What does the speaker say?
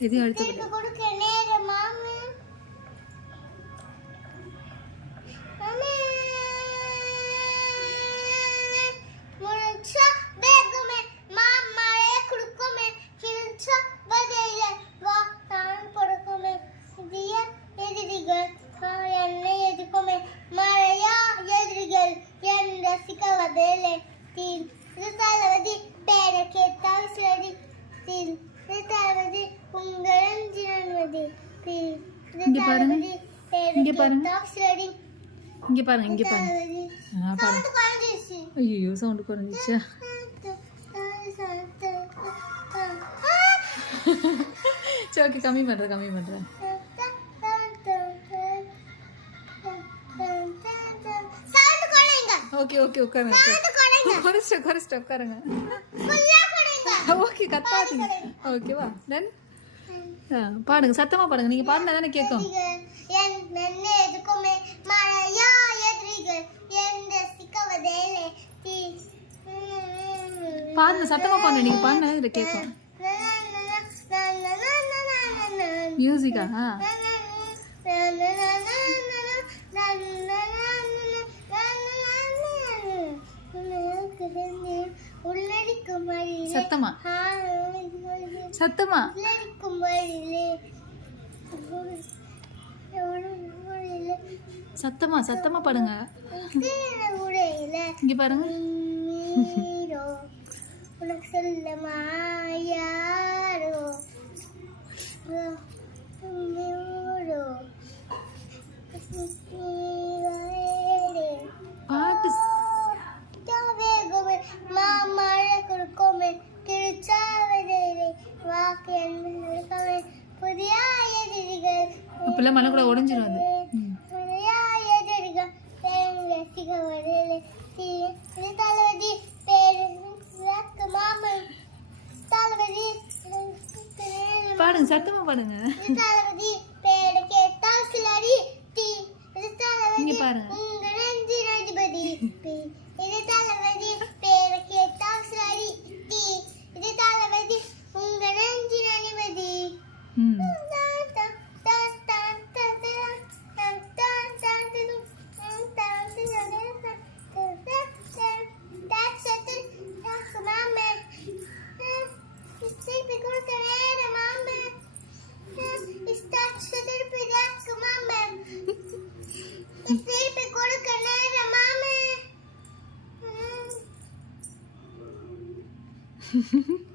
எதையும் அழுத்த திருப்பி கொடுக்க நேரம் மாமா முடிச்சா வேகமே மாமாரே கொடுக்குமே கிழிச்சா பதிலே வா தான் கொடுக்குமே இதிய எதிரிகள் என்னை எதிர்க்குமே மழையா எதிரிகள் என் ரசிக்கவதில்லை தீன் இது தளபதி பேர கேட்டால் சரி தீன் இது தளபதி உங்களின் ஜீவன்மதி தீன் இது தளபதி இங்க பாருங்க சரி இங்க பாருங்க இங்க பாருங்க பாருங்க ஐயோ சவுண்ட் குறைஞ்சிச்சா சரி ஓகே கம்மி பண்றேன் ஓகே ஓகே உட்காருங்க குறைச்சிட்டு உட்காருங்க ஓகே கத்தாதீங்க ஓகேவா தென் பாடுங்க சத்தமா பாடுங்க நீங்க பாடினா தானே கேட்கும் பாடுங்க சத்தமா பாடுங்க நீங்க பாடினா தான் இதில் கேட்கும் மியூசிக்கா சத்தமா சத்தமா சத்தமா பாடுங்க இங்க பாருங்க உனக்கு சொல்லமா யாரோ பாட்டு மாமழை கொடுக்குமே கிழிச்சாவதே வாக்கு என்ன புதிய எதிரிகள் அப்பெல்லாம் மழை கூட உடஞ்சிரும் அது புதிய எதிரிகள் தளபதி பேரு மாமன் தளபதி பாடுங்க சத்தமா பாடுங்க தளபதி பேரு கேட்டா சிலரி தீ இது தளபதி பாருங்க உங்க நெஞ்சி நதிபதி இது தளபதி பேரு கேட்டா சிலரி தீ இது தளபதி உங்க நெஞ்சி நதிபதி Hehehe